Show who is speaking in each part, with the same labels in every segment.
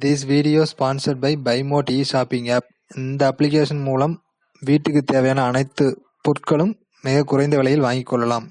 Speaker 1: This video sponsored by பைமோட் e shopping app இந்த application மூலம் வீட்டுக்கு தேவையான அனைத்து பொருட்களும் மிக குறைந்த விலையில் வாங்கிக் கொள்ளலாம்.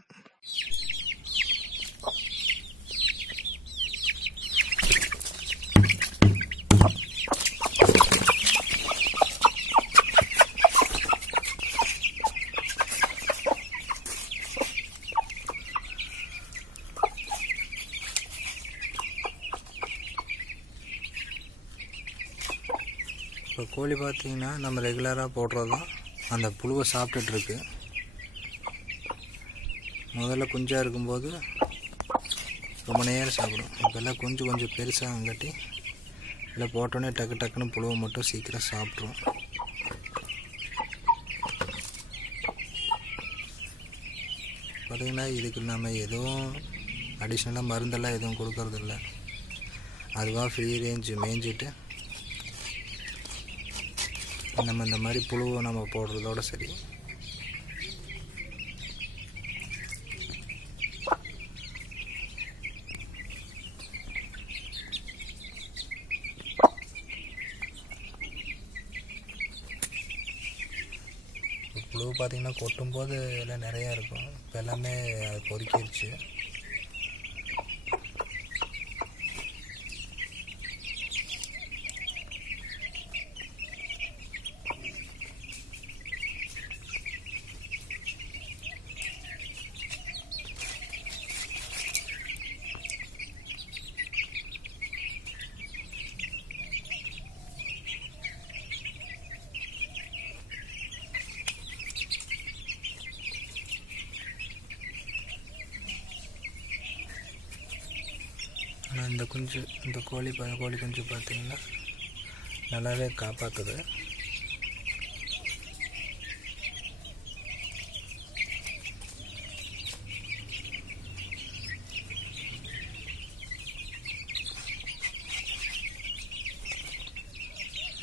Speaker 1: இப்போ கோழி பார்த்தீங்கன்னா நம்ம ரெகுலராக போடுறது தான். அந்த புழுவை சாப்பிட்டுட்டுருக்கு முதல்ல குஞ்சாக இருக்கும்போது ரொம்ப நேரம் சாப்பிடும். இப்போல்லாம் கொஞ்சம் கொஞ்சம் பெருசாகங்காட்டி இல்லை போட்டோன்னே டக்கு டக்குன்னு புழுவை மட்டும் சீக்கிரம் சாப்பிட்ரும். பார்த்தீங்கன்னா இதுக்கு நம்ம எதுவும் அடிஷ்னலாக மருந்தெல்லாம் எதுவும் கொடுக்கறதில்ல. அதுவாக ஃப்ரீ ரேஞ்சு மேய்ஞ்சிட்டு நம்ம இந்த மாதிரி புழுவை நம்ம போடுறதோட சரி. புழு பார்த்தீங்கன்னா கொட்டும்போது எல்லாம் நிறையா இருக்கும். இப்போ எல்லாமே அது ஆனால் இந்த குஞ்சு இந்த கோழி ப கோழி குஞ்சு பார்த்திங்கன்னா நல்லாவே காப்பாற்றுது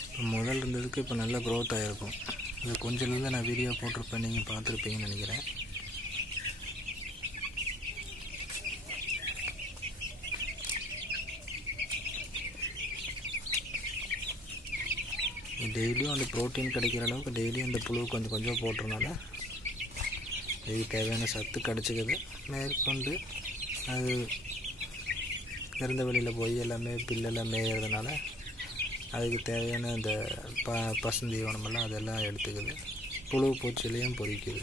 Speaker 1: இப்போ முதல் இருந்ததுக்கு இப்போ நல்ல க்ரோத் ஆகிருக்கும் இது கொஞ்சத்துலேருந்து நான் வீடியோ போட்டிருப்பேன் நீங்கள் பார்த்துருப்பீங்கன்னு நினைக்கிறேன். டெய்லியும் அந்த ப்ரோட்டீன் கிடைக்கிற அளவுக்கு டெய்லியும் அந்த புழு கொஞ்சம் கொஞ்சம் போட்டுறனால இதுக்கு தேவையான சத்து கிடச்சிக்குது. மேற்கொண்டு அது இருந்த வெளியில் போய் எல்லாமே பில்லெல்லாம் மேயறதுனால அதுக்கு தேவையான இந்த ப பசுந்தீவனமெல்லாம் அதெல்லாம் எடுத்துக்குது. புழு பூச்சிலையும் பொறிக்குது.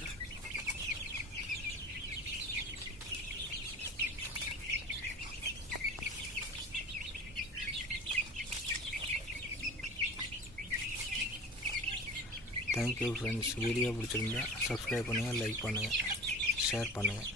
Speaker 1: தேங்க்யூ ஃப்ரெண்ட்ஸ் வீடியோ பிடிச்சிருந்தா சப்ஸ்கிரைப் பண்ணுங்கள் லைக் பண்ணுங்கள் ஷேர் பண்ணுங்கள்